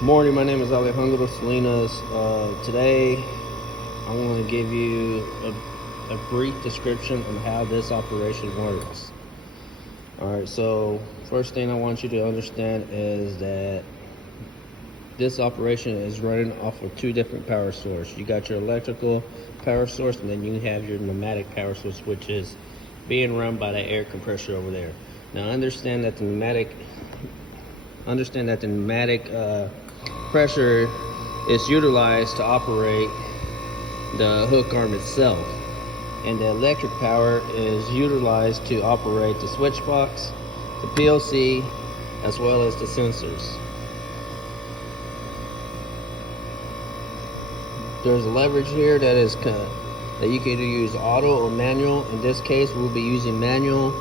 Morning, my name is Alejandro Salinas. Today, I'm going to give you a brief description of how this operation works. Alright, so first thing I want you to understand is that this operation is running off of two different power sources. You got your electrical power source, and then you have your pneumatic power source, which is being run by the air compressor over there. Now understand that the pneumatic pressure is utilized to operate the hook arm itself, and the electric power is utilized to operate the switch box, the PLC, as well as the sensors. There's a leverage here that you can either use auto or manual. In this case, we'll be using manual,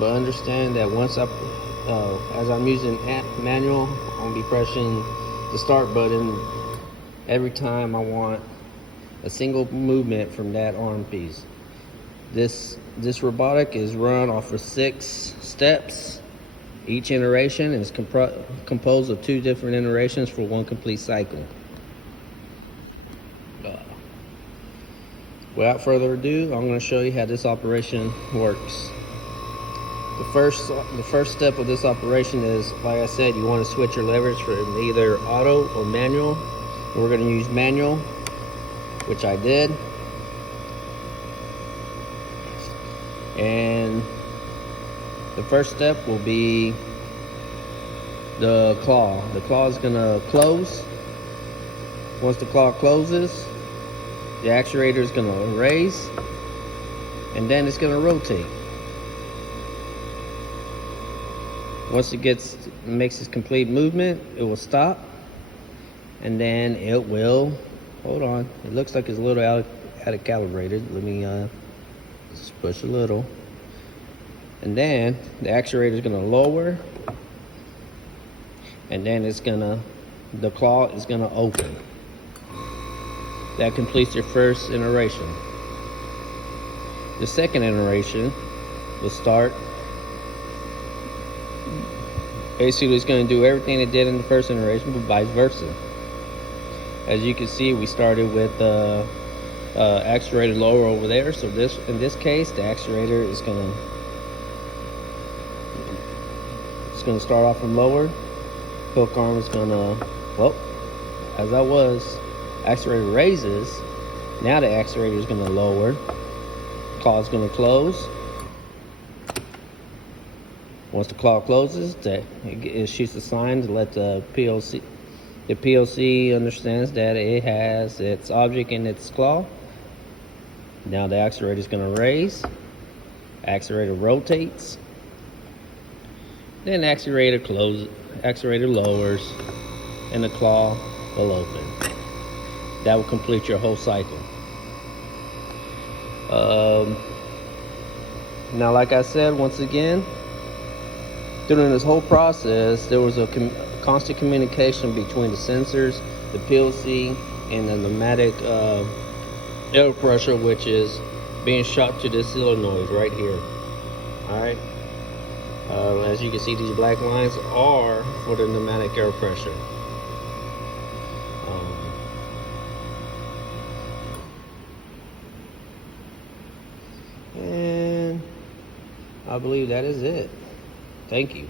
but understand that as I'm using manual, I'm gonna be pressing the start button every time I want a single movement from that arm piece. This robotic is run off of 6 steps. Each iteration is composed of 2 different iterations for one complete cycle. Without further ado, I'm going to show you how this operation works. The first step of this operation is, like I said, you want to switch your leverage from either auto or manual. We're going to use manual, which I did. And the first step will be the claw. The claw is going to close. Once the claw closes, the actuator is going to raise, and then it's going to rotate. Once it makes its complete movement, it will stop, and then it will, hold on, it looks like it's a little out of calibrated. Let me just push a little, and then the actuator is going to lower, and then the claw is going to open. That completes your first iteration. The second iteration will start. Basically, it's going to do everything it did in the first iteration, but vice versa. As you can see, we started with actuator lower over there. So in this case, the actuator is going to start off from lower. Hook arm is going to, actuator raises. Now the actuator is going to lower. Claw is going to close. Once the claw closes, it shoots a sign to let the PLC. The PLC understands that it has its object in its claw. Now the actuator is going to raise. Actuator rotates. Then actuator closes. Actuator lowers, and the claw will open. That will complete your whole cycle. Now, like I said, once again, during this whole process, there was a constant communication between the sensors, the PLC, and the pneumatic air pressure, which is being shot to this solenoid right here. All right. As you can see, these black lines are for the pneumatic air pressure. And I believe that is it. Thank you.